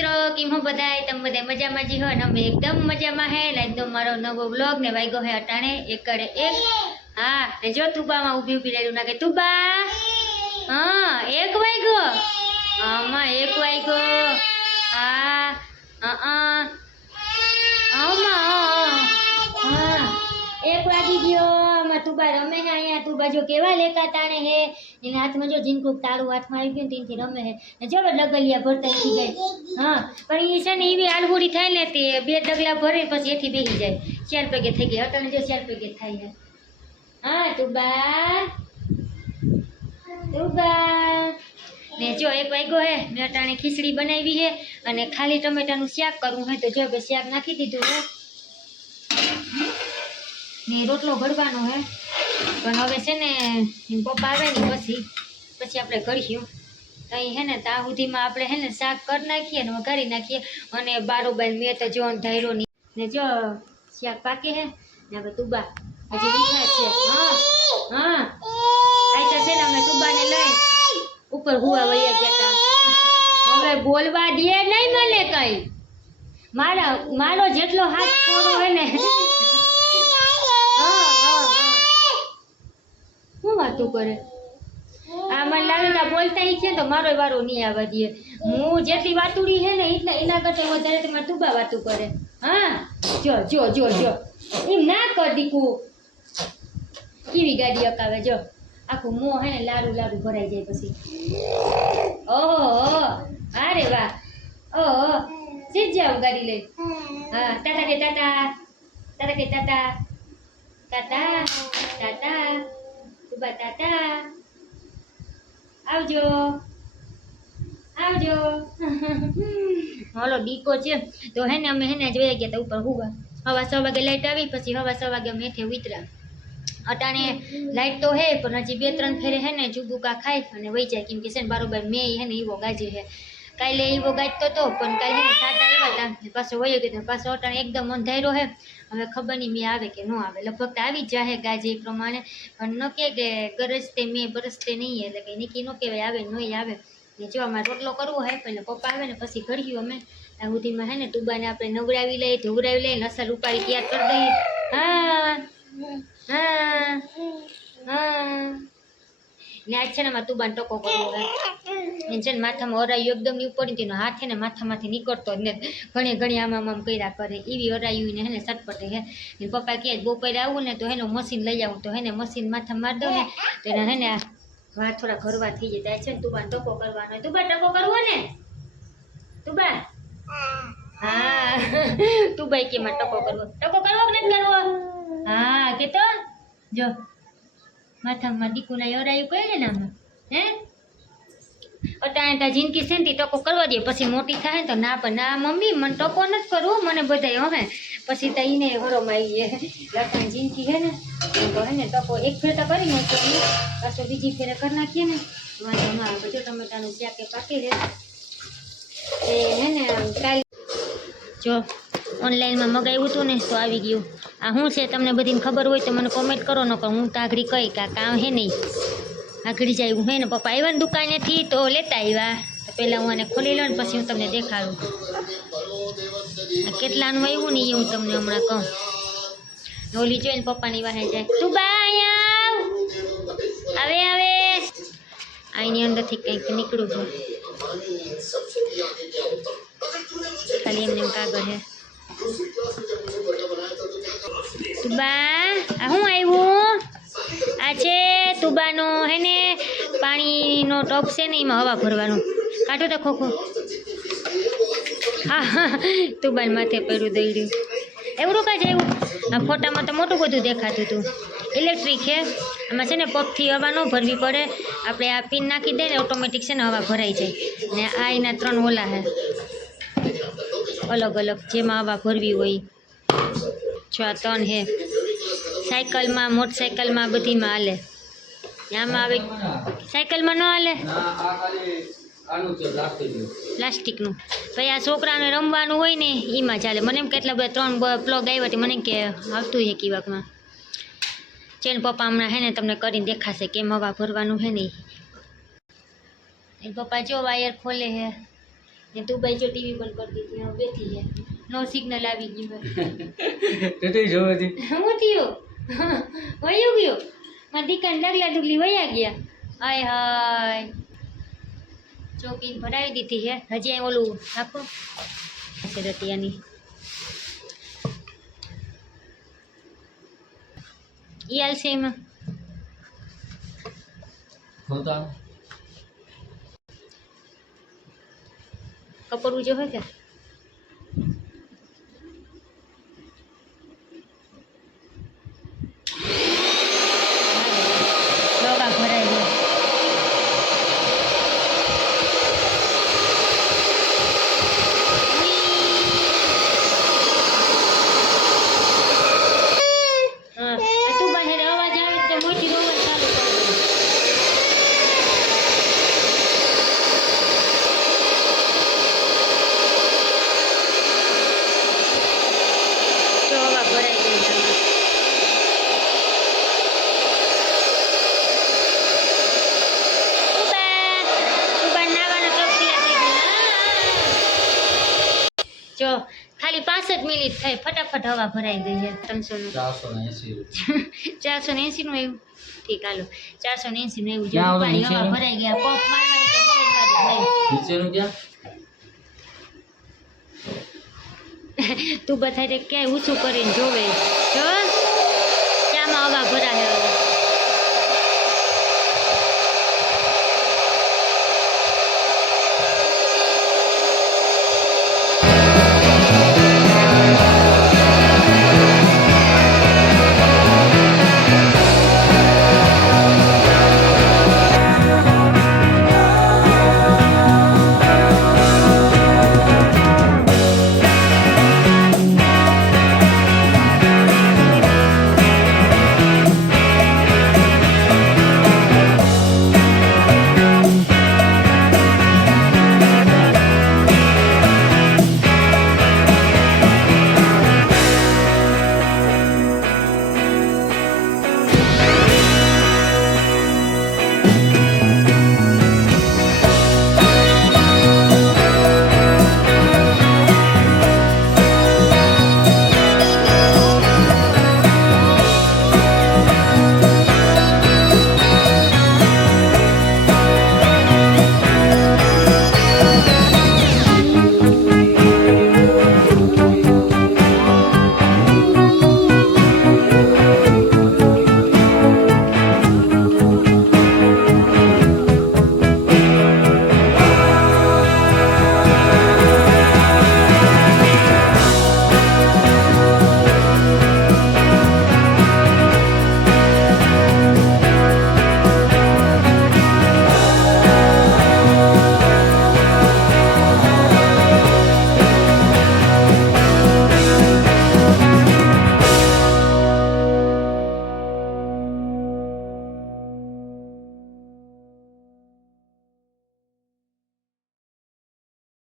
મિત્રો કેમ હો બધાય તમે બધા મજામાં જી હો ને અમે એકદમ મજામાં હે ને એકદમ મારો નવો બ્લોગ ને વાગ્યો હે અટાણે એક કરે એક હા ને જો તુબામાં ઊભી ઊભી રહેલું નાખે તુબા હા એક વાગ્યો આમાં એક વાગ્યો હા હા એક વાગી ગયો આમાં તુબા રમે હે અહીંયા તુબા જો કેવા લેકા તાણે હે એના હાથમાં જો જીનકુક તારું હાથમાં આવી ગયું ને તેથી રમે હે ને જો ડગલિયા ભરતા થઈ ગઈ હા પણ એ છે ને એવી આલગુડી થાય ને તે બે ડગલા ભરે પછી એથી બેસી જાય ચાર પગે થઈ ગઈ અટાણે જો ચાર પગે થાય છે હા તુબા ને જો એક વાગ્યો હે મેં અટાણે ખીચડી બનાવી હે અને ખાલી ટમેટાનું શાક કરવું હોય તો જો બે શાક નાખી દીધું હે ને રોટલો ઘડવાનો હે પણ હવે છે ને પપ્પા આવે ને પછી આપણે કરીશું અહીં હે ને ત્યાં સુધીમાં આપણે હે ને શાક કરી નાખીએ ને વઘારી નાખીએ અને બારોબાર મેં તો જો ધાર્યો નહીં ને જો શાક પાકે હે ને હવે તુબા હજી મીઠા છે હા હા આઈતા છે ને અમે તુબાને લઈ ઉપર હુવા વયા ગયા હતા હવે બોલવા દે નહીં મને કઈ મારો જેટલો હાથ થોડો હે ને શું વાતું કરે આ મને લાગે કે બોલતા ઈ છે તો મારો વારો નહીં આવવા દે હું જેટલી વાતુડી છે ને એટલે એના કરતા વધારે તમારે તુબા વાતું કરે હા જો જો જો જો એમ ના કર દીકુ કેવી ગાડી અકાવે જો આખું મોં હે ને લારું લારું ભરાઈ જાય પછી ઓહો અરે વાહ ઓહો સીધ જાવ ગાડી લઈ હા તાતા કે તાતા તાતા કે તાતા તાતા તાતા તુબા તાતા આવજો આવજો હાલો ડીકો છે તો હે ને અમે હે ને જોઈ ગયા તા ઉપર હુવા હવા 6 વાગે લાઈટ આવી પછી હવા 6 વાગે મેઠે ઉતર્યા અટાણે લાઈટ તો હે પણ હજી 2-3 ફેરે હે ને ચુબુકા ખાય અને વહી જાય કેમ કે છે ને બારોબાર મેં હે ને એવો ગાજે હે કાલે એવો ગાજતો તો પણ કાલે હે ને સાદા આવ્યા હતા પાછો વયો ગયો પાછો અટાણે એકદમ અંધારો હે હવે ખબર નહીં મેં આવે કે ન આવે લગભગ તો આવી જ જાહે ગાજે એ પ્રમાણે પણ ન કે ગરજતે મેં બરસતે નહીં એટલે કે નીકી ન કહેવાય આવે નહીં આવે ને જો અમારે રોટલો કરવો હે પહેલાં પપ્પા આવે ને પછી ઘડ્યું અમે ત્યાં સુધીમાં હે ને તુબાને આપણે નવડાવી લઈએ ધોવડાવી લઈએ નસલ ઉપાડી તૈયાર કરી દઈએ હા હા હા ને આજ છે ને મારે તુબાને ટકો કરવો હે ને છે ને માથામાં ઓરાયું એકદમ ની પડી તેનો હાથ છે ને માથામાંથી નીકળતો જ ને ઘણી ઘણી આમ કર્યા કરે એવી ઓરાયું ને હે ને સટપટે હે ને પપ્પા કહે બપોરે આવું ને તો હે ને મશીન લઈ આવું તો હે ને મશીન માથા મારી દઉં ને તો એને હે ને વા થોડા ઘરવા થઈ જાય છે ને તુબાને ટકો કરવાનો હોય તુબા ટકો કરવો ને તુબા હા તુબા કે માં ટકો કરવો કે નથી કરવો હા કે તો જો માથામાં દીકુના ઓરાયું કહે ને આમાં હે અટાણે ત્યાં જિંદગી છે ને ટકો કરવા દે પછી મોટી થાય તો ના પણ ના મમ્મી મને ટકો નથી કરવો મને બધાય હવે પછી તો એને વરોમાં આવી જાય અટાણે જિંદગી છે ને તો હે ને ટકો એક ફેર તો કરી નાખીએ પાછો બીજી ફેરે કરી નાખીએ ને વાંધો ના આવે જો ટમેટાનું શાકે પાકી રહે એ હે ને કાલે જો ઓનલાઈનમાં મગાવ્યું હતું ને તો આવી ગયું આ શું છે તમને બધીને ખબર હોય તો મને કોમેન્ટ કરો ન હું તાઘડી કહી કે આ કામ હે નહીં આગળ જાય હું હે ને પપ્પા આવ્યા ને દુકાનેથી તો લેતા આવ્યા તો પહેલાં હું આને ખોલી લઉં ને પછી હું તમને દેખાડું કેટલાનું આવ્યું ને એ હું તમને હમણાં કહું ઓલી જોઈને પપ્પાની વાહે જાય તું બા અહીંયા આવે આવે આની અંદરથી કંઈક નીકળું છું ખાલી એમને એમ કાગળ હે તું બા આ શું આવ્યું આ છે તુબાનો હે ને પાણીનો ટપ છે ને એમાં હવા ભરવાનું કાઢો તો ખોખું હા હા તુબાને માથે પડ્યું દઈ એવડું કાંઈ જ આવ્યું આ ફોટામાં તો મોટું બધું દેખાતું હતું ઇલેક્ટ્રિક છે આમાં છે ને પગથી હવા ન ભરવી પડે આપણે આ પિન નાખી દઈએ ને ઓટોમેટિક છે ને હવા ભરાઈ જાય ને આ એના 3 ઓલા છે અલગ અલગ જેમાં હવા ભરવી હોય જો આ 3 છે સાયકલમાં મોટરસાયકલમાં બધીમાં હાલે આમાં આવે સાયકલમાં ન હાલે પ્લાસ્ટિકનું પછી આ છોકરાને રમવાનું હોય ને એમાં ચાલે મને એમ કેટલા બધા 3 પ્લગ આવ્યા મને કે આવતું છે કીવાકમાં ચેન પપ્પા હમણાં હે ને તમને કરીને દેખાશે કેમ હવા ભરવાનું હે ને એ પપ્પા જો વાયર ખોલે હે ને તું ભાઈ જો ટીવી બંધ કરી દીધી હવે બેઠી છે નો સિગ્નલ આવી ગયું તે જોવે છે હું થયું વયું ગયો મારી દીકરાને ડગલા ડુગલી વયા ગયા હાય હાય ચોકી ભરાવી દીધી છે હજી અહીં ઓલું નાખો રતિયાની ઈ હાલશે એમાં હોતા કપડું જો હોય કે ડોકા ભરાઈ ગયો હા તું બહાર અવાજ આવે તો મોટી અવાજ ચાલુ કરી દે તો હવા ભરાઈ ગઈ તમારે જો ખાલી 65 મિનિટ થઈ ફટાફટ હવા ભરાઈ ગઈ છે 300 480 નું આવ્યું ઠીક હાલો 480 નું આવ્યું ક્યાં પાણી આવતું હવા ભરાઈ ગયા પંપ મારવાની તો મગજમારી નીચેનું ક્યાં થઈ તું બધા ક્યાંય ઊંચું કરીને જોવે જો ક્યાંમાં હવા ભરાય